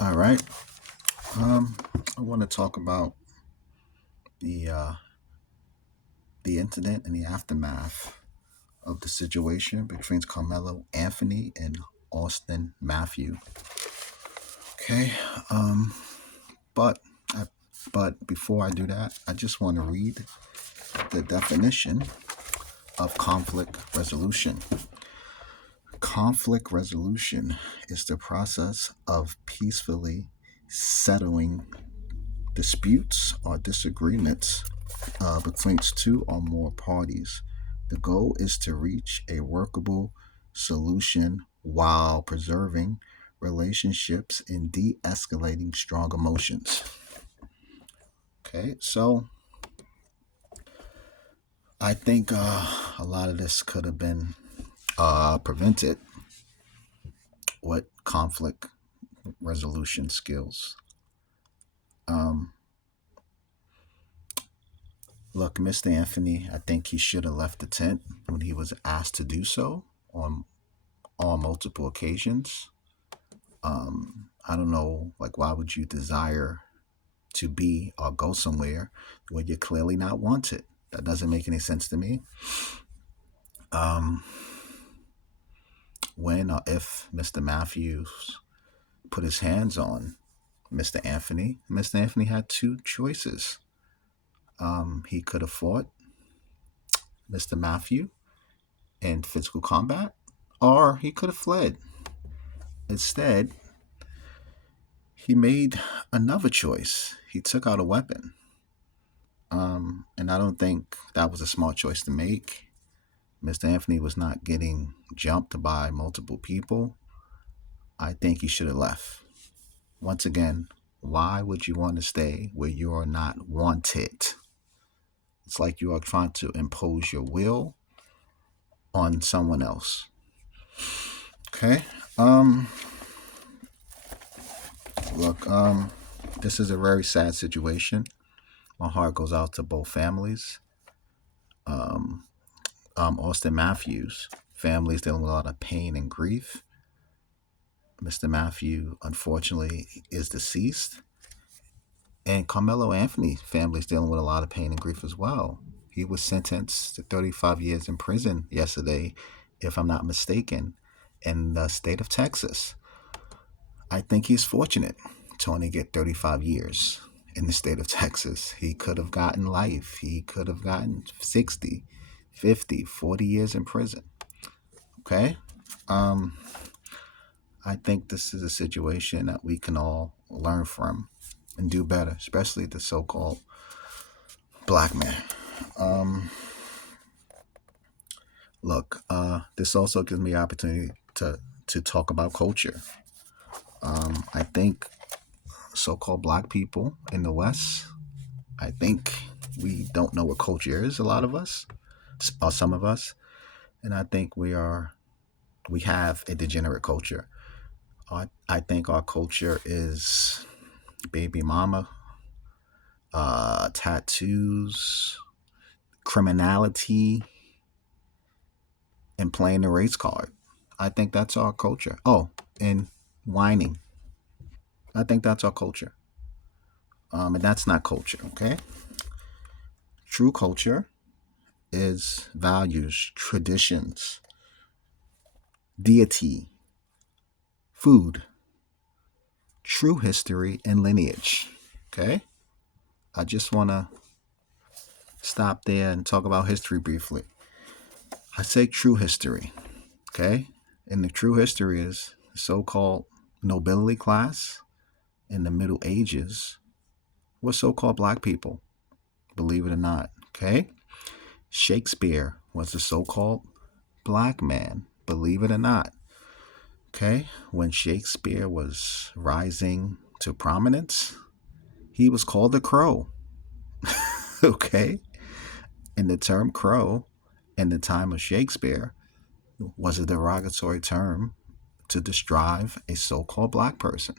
All right. Um, I want to talk about the uh, the incident and the aftermath of the situation between Carmelo Anthony and Austin Matthew. Okay. Um, but I, but before I do that, I just want to read the definition of conflict resolution. Conflict resolution is the process of peacefully settling disputes or disagreements between two or more parties. The goal is to reach a workable solution while preserving relationships and de escalating strong emotions. Okay, so I think a lot of this could have been prevented with conflict resolution skills. Um, Look, Mr. Anthony, I think he should have left the tent when he was asked to do so on multiple occasions. I don't know, like, why would you desire to be or go somewhere where you're clearly not wanted? That doesn't make any sense to me. Um, when or if Mr. Matthews put his hands on Mr. Anthony had two choices. He could have fought Mr. Matthew in physical combat, or he could have fled. Instead, he made another choice. He took out a weapon. And I don't think that was a smart choice to make. Mr. Anthony was not getting jumped by multiple people. I think he should have left. Once again, why would you want to stay where you are not wanted? It's like you are trying to impose your will on someone else. Okay. Look, this is a very sad situation. My heart goes out to both families. Um, Austin Matthews family is dealing with a lot of pain and grief. Mr. Matthew, unfortunately, is deceased. And Carmelo Anthony family is dealing with a lot of pain and grief as well. He was sentenced to 35 years in prison yesterday, if I'm not mistaken, in the state of Texas. I think he's fortunate to only get 35 years in the state of Texas. He could have gotten life. He could have gotten 60, 50, 40 years in prison. Okay? Um, I think this is a situation that we can all learn from and do better, especially the so called black man. Um, Look, this also gives me opportunity to talk about culture. I think so called black people in the West, I think we don't know what culture is, a lot of us, or some of us. And I think we have a degenerate culture. I think our culture is baby mama, tattoos, criminality, and playing the race card. I think that's our culture. Oh, and whining. I think that's our culture. And that's not culture, okay? True culture is values, traditions, deity, food, true history, and lineage, okay? I just want to stop there and talk about history briefly. I say true history, okay? And the true history is the so called nobility class in the Middle Ages were so called black people, believe it or not, okay? Shakespeare was the so called black man, believe it or not, okay? When Shakespeare was rising to prominence, he was called a crow, okay? And the term crow in the time of Shakespeare was a derogatory term to describe a so called black person.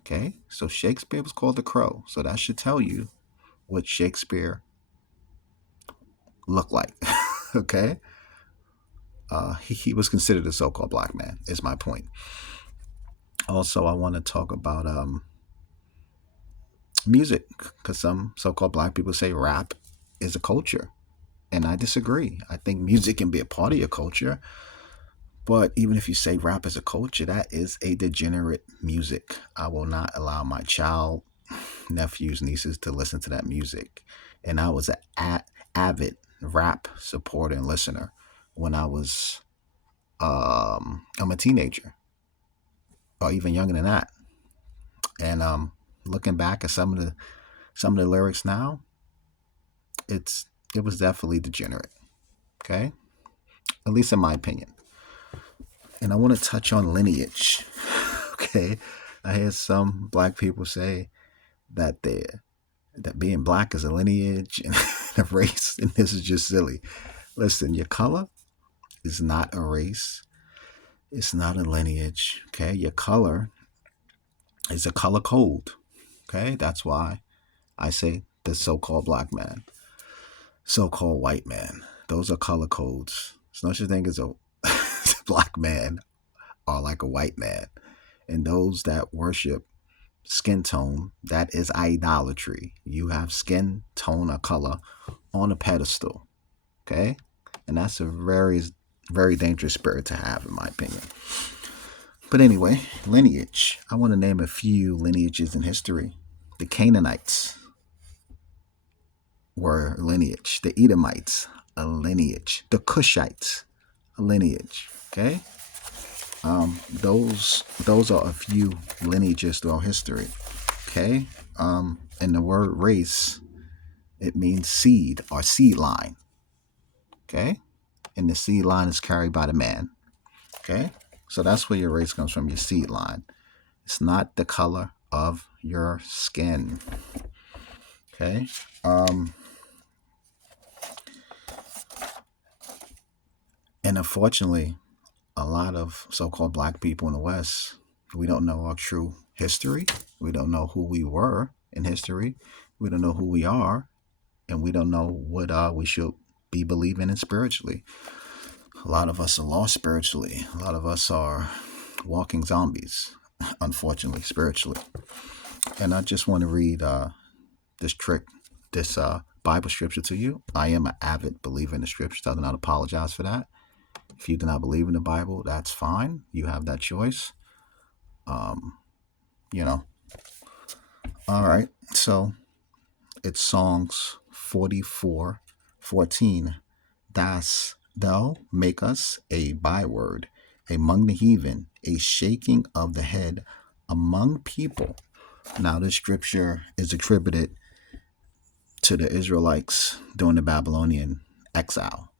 Okay, so Shakespeare was called the Crow. So that should tell you what Shakespeare looked like. Okay, he was considered a so called black man, is my point. Also, I want to talk about music, because some so-called black people say rap is a culture, and I disagree. I think music can be a part of your culture, but even if you say rap is a culture, that is a degenerate music. I will not allow my child, nephews, nieces to listen to that music. And I was an avid rap supporter and listener when I was I'm a teenager, or even younger than that. And looking back at some of the lyrics now, it's it was definitely degenerate. Okay, at least in my opinion. And I want to touch on lineage. Okay, I hear some black people say that that being black is a lineage and a race, and this is just silly. Listen, your color is not a race. It's not a lineage. Okay, your color is a color code. Okay, that's why I say the so-called black man, so-called white man. Those are color codes. There's no such thing as a black man or like a white man. And those that worship skin tone, that is idolatry. You have skin tone or color on a pedestal. Okay? And that's a very, very dangerous spirit to have, in my opinion. But anyway, lineage. I want to name a few lineages in history. The Canaanites were a lineage. The Edomites, a lineage. The Cushites, a lineage. Okay? Those are a few lineages throughout history. Okay? And the word race, it means seed or seed line. Okay? And the seed line is carried by the man. Okay? So that's where your race comes from, your seed line. It's not the color of your skin. Okay? And unfortunately, a lot of so-called black people in the West, we don't know our true history. We don't know who we were in history. We don't know who we are, and we don't know what we should be believing in spiritually. A lot of us are lost spiritually. A lot of us are walking zombies, unfortunately, spiritually. And I just want to read this Bible scripture to you. I am an avid believer in the scriptures. I do not apologize for that. If you do not believe in the Bible, that's fine. You have that choice. Um, you know. All right. So it's Songs 44:14. Das thou make us a byword among the heathen, a shaking of the head among people. Now, this scripture is attributed to the Israelites during the Babylonian exile.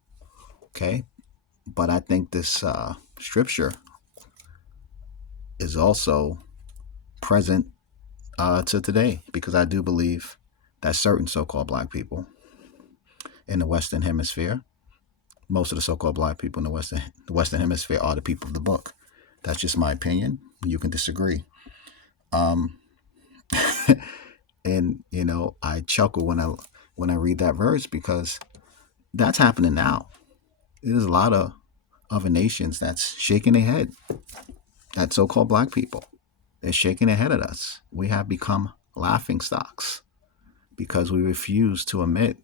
Okay. But I think this scripture is also present to today, because I do believe that certain so-called black people in the Western Hemisphere, most of the so-called black people in the Western Hemisphere are the people of the book. That's just my opinion. You can disagree. Um, and I chuckle when I read that verse, because that's happening now. There's a lot of other nations that's shaking their head at so-called black people. They're shaking their head at us. We have become laughing stocks because we refuse to admit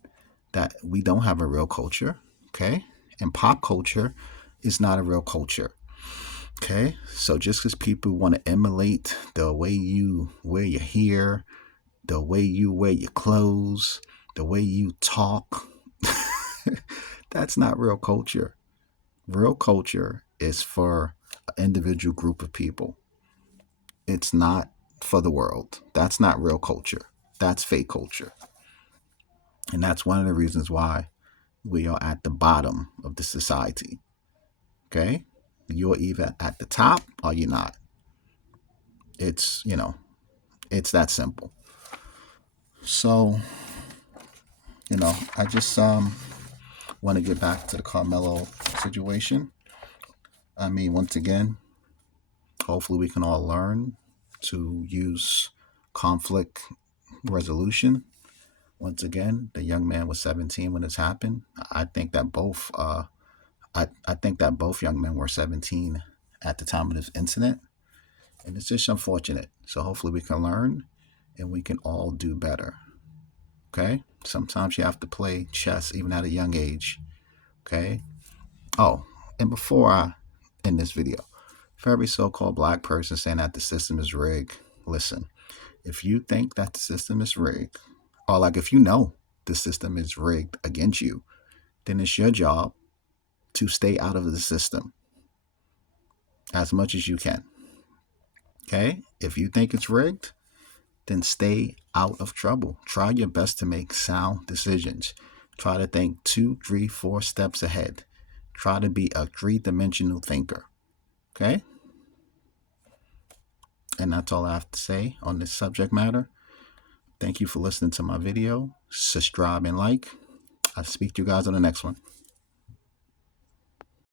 that we don't have a real culture. Okay? And pop culture is not a real culture. Okay? So just because people want to emulate the way you wear your hair, the way you wear your clothes, the way you talk, that's not real culture. Real culture is for an individual group of people. It's not for the world. That's not real culture. That's fake culture. And that's one of the reasons why we are at the bottom of the society. Okay? You're either at the top or you're not. It's, it's that simple. So, I just want to get back to the Carmelo situation. I mean, once again, hopefully we can all learn to use conflict resolution. Once again, the young man was 17 when this happened. I think that both young men were 17 at the time of this incident. And it's just unfortunate. So hopefully we can learn and we can all do better. Okay? Sometimes you have to play chess even at a young age. Okay? Oh, and before I end this video, for every so-called black person saying that the system is rigged, listen, if you think that the system is rigged, or like if you know the system is rigged against you, then it's your job to stay out of the system as much as you can. Okay? If you think it's rigged, then stay out of trouble. Try your best to make sound decisions. Try to think 2, 3, 4 steps ahead. Try to be a 3-dimensional thinker. Okay? And that's all I have to say on this subject matter. Thank you for listening to my video. Subscribe and like. I'll speak to you guys on the next one.